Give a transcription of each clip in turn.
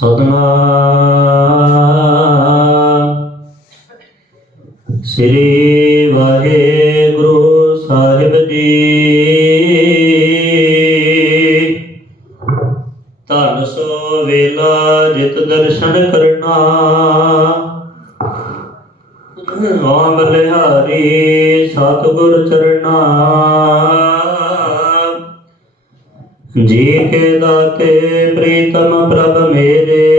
ਸਤਨਾਮ। ਸ੍ਰੀ ਵਾਹਿਗੁਰੂ ਸਾਹਿਬ ਜੀ। ਧੰਨ ਸੋ ਵੇਲਾ ਜਿਤ ਦਰਸ਼ਨ ਕਰਨਾ। ਨਾਮ ਲਿਹਾਰੀ ਸਤਿਗੁਰ ਚਰਨਾ। ਜੀ ਕੇ ਦਾਤੇ ਪ੍ਰੀਤਮ ਪ੍ਰਭ ਮੇਰੇ।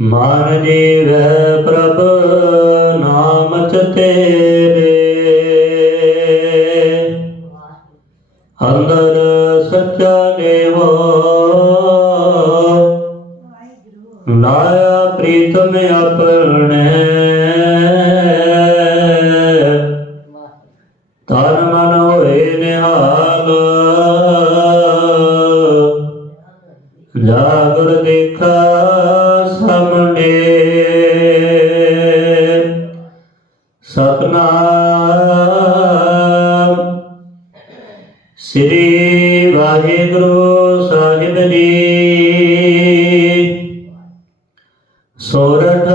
ਮਨ ਜੀਵੈ ਪ੍ਰਭ ਨਾਮ ਚ ਤੇਰੇ। ਅੰਦਰ ਸੱਚਾ ਦੇਵੋ। ਲਾਇਆ ਪ੍ਰੀਤਮ ਆਪਣੇ। ਜਾਗਰ ਦੇਖਾ ਸਾਹਮਣੇ। ਸਤਨਾਮ। ਸ੍ਰੀ ਵਾਹਿਗੁਰੂ ਸਾਹਿਬ ਜੀ। ਸੋਰਠ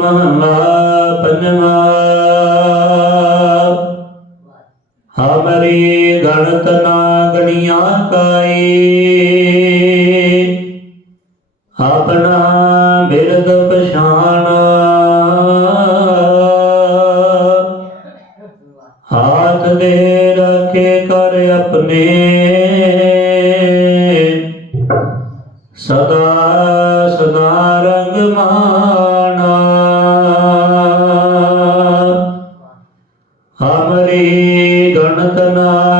ਮਹਲਾ ਪੰਜਵਾ। ਹਮਰੀ ਗਣਤ ਨਾ ਗਣੀਆਂ ਕਾਈ। ਆਪਣਾ ਬਿਰਦ ਪਛਾਣਾ। ਹਾਥ ਦੇ ਰੱਖੇ ਕਰ ਆਪਣੇ। ਸਦਾ ਸਦਾ ਰੰਗ ਮਾਣਾ। ਹਮਰੀ ਗਣਤਨਾ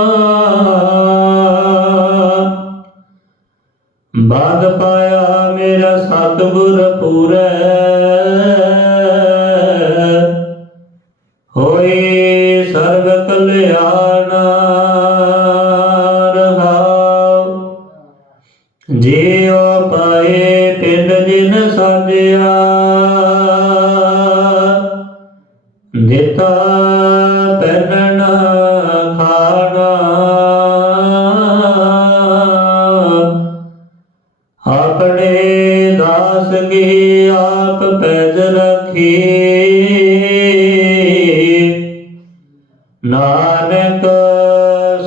ਬਾਦ ਪਾਇਆ ਮੇਰਾ ਸਤਿਗੁਰ ਪੂਰੈ। ਹੋਈ ਸਰਬ ਕਲਿਆਣ ਰਹਾਉ ਜੀਉ ਪਾਏ ਪਿੰਡ ਜਿਨ ਸਾਜਿਆ। ਦਿੱਤਾ ਪਹਿਨਣ ਆਪਣੇ ਦਾਸ ਕੀ ਆਪ ਪੈਜ ਰੱਖੀ? ਨਾਨਕ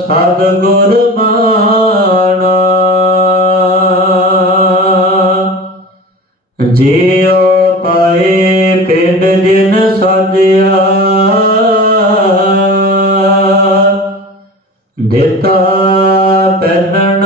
ਸਦ ਗੁਰ ਬਾਣਾ ਜੀਉ ਪਾਏ ਪਿੰਡ ਜਿਨ ਸਾਜਿਆ। ਦਿੱਤਾ ਪਹਿਨਣ